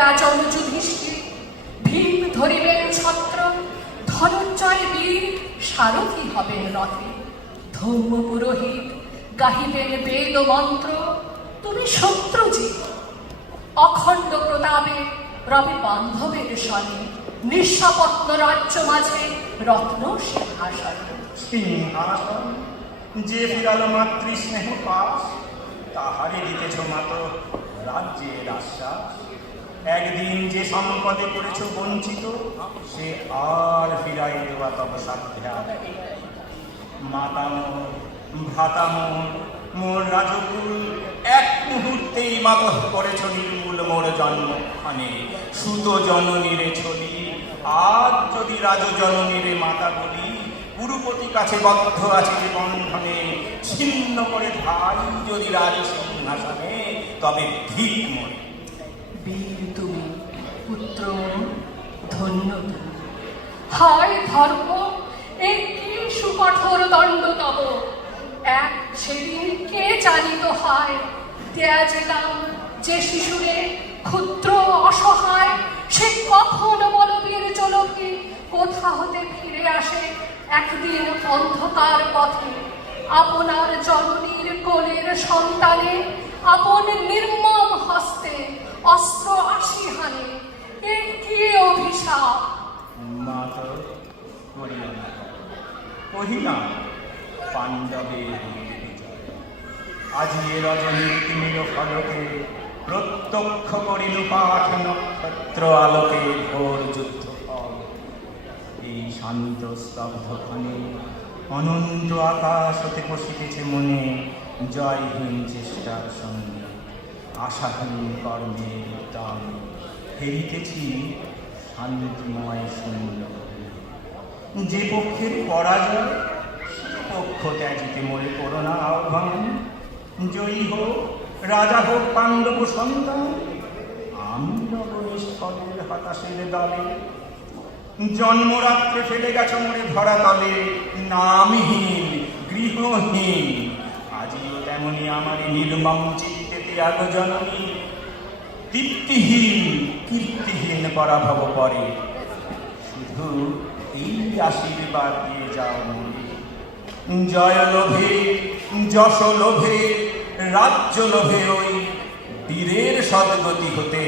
বেচন যুধিষ্ঠির ভীম ধরিবেন ছত্র ধনঞ্জয় বীর, সারথি হবেন রথে। ধৌম পুরোহিত গাহিবেন বেদ মন্ত্র, তুমি শত্রুজিৎ অখণ্ড প্রতাপে রবি বান্ধবের সনে নিঃস্বপত্ন রাজ্য মাঝে রত্ন সিংহাসনে। সিংহাসন, যে ফিরালো মাতৃ স্নেহ পাশ তাহারে দিতেছ মাত রাজ্যের আশ্বাস। একদিন যে সম্পদে করেছ বঞ্চিত, সে আর ফিরাই দেওয়া তব সাধ্যা মাতাম ভ্রাতাম মোর রাজকুল, এক মুহূর্তেই মাতহ করেছ নির্মূল মোর জন্মখানে সুত জননীরে ছলি আজ যদি রাজ জননীরে মাতা বলি, গুরুপতি কাছে বদ্ধ আছে যে বন্ধনে। ছিন্ন করে ধাই যদি রাজ সিংহাসনে তবে ঠিক মনে বীর তুমি পুত্র ধন্য তুমি ধর্ম, এ সুকঠোর দণ্ড তব? এক সেদিন কে জানিত হায়? ত্যাজেলাম যে শিশুরে ক্ষুদ্র অসহায়, সে কখন বলবীর চলকি কোথা হতে ফিরে আসে একদিন অন্ধকার পথে? আপনার জননীর কোলের সন্তানে, আপন নির্মম হস্তে অস্ত্র আসি হানে। এ কি অভিশাপ? মাত করিলাম কহিলাম, পাণ্ডবে বিজয় আজি এ রজনীর তিমির ফলকে প্রত্যক্ষ করিল পাঠ নক্ষত্র আলোকে ঘোর যুদ্ধ এই শান্ত স্তব্ধখানে অনন্ত আকাশ হতে বসিতেছে মনে, জয়হীন চেষ্টার সঙ্গে। আশাহীন কর্মের দাম ফেরিতেছি শান্তিময় শূন্য যে পক্ষের পরাজয় সে পক্ষ ত্যাজিতে মরে করোনা আহ্বান। জয়ী হোক রাজা হোক পাণ্ডব সন্তান। আমি নবনিষ্ফলের হতাশের দলে। জন্মরাত্রে ফেলে গেছ মরে ধরা তলে। নামহীন, গৃহহীন। আজিও তেমনি আমার নির্মম চিত্তে ত্যাগ জননী তৃপ্তিহীন, কীর্তিহীন পরাভব পরে শুধু এই আশীর্বাদ দিয়ে যাও জয় লোভে, যশ লোভে, রাজ্য লোভে ওই বীরের সদগতি হতে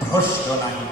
ভ্রষ্ট নাহি।